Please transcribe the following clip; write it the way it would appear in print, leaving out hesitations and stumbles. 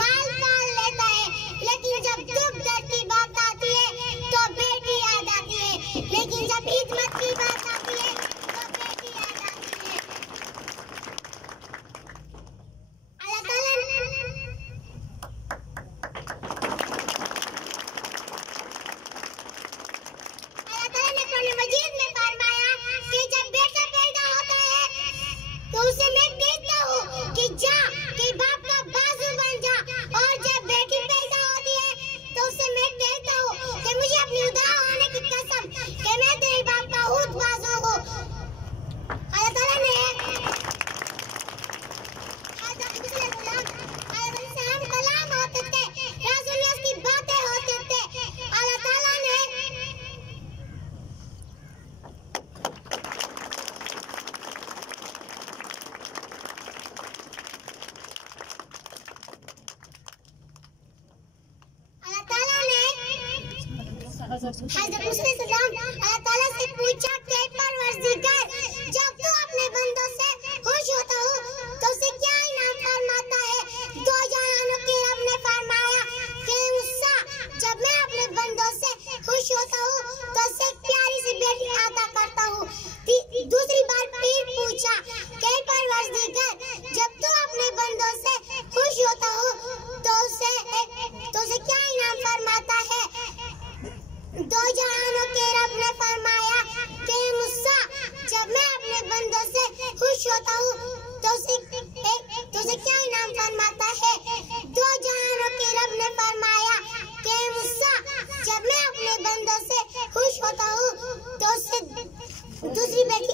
माल पाल लेता है, लेकिन जब दुख दर्द की बात आती है तो बेटी याद आती है, लेकिन जब हिम्मत की बात आती है तो बेटी याद आती है। अल्लाह ताला ने कुरान मजीद में फरमाया कि जब बेटा पैदा होता है तो उसे मैं कहता हूँ कि जा कि बाप का बाजू बन जा, और जब बेटी पैदा होती है तो उसे मैं कहता हूँ कि मुझे अपनी खुदा होने की कसम कि मैं तेरे बाप का खुद बाजू हूँ। अल्लाह ताला ने हम कलाम होते थे, रसूल उसकी बातें होती थे। अल्लाह ताला ने हज़रत मूसा अल्लाह ताला से पूछा कि परवरदिगार, जब तू अपने बंदों से खुश होता हो तो उसे क्या इनाम फरमाता है? दो जहानों के रब ने फरमाया कि मूसा, जब मैं अपने बंदों से खुश होता हूँ तो उसे प्यारी सी बेटी अता करता हूँ। दूसरी बार फिर पूछा कि परवरदिगार, जब तू अपने बंदों से खुश होता हो तो उसे क्या इनाम फरमाता है? दो जहानों के रब ने फरमाया कि मूसा, जब मैं अपने बंदों से खुश होता हूँ तो उसे क्या इनाम फरमाता है? दो जहानों के रब ने फरमाया कि मूसा, जब मैं अपने बंदों से खुश होता हूँ तो उसे दूसरी बेटी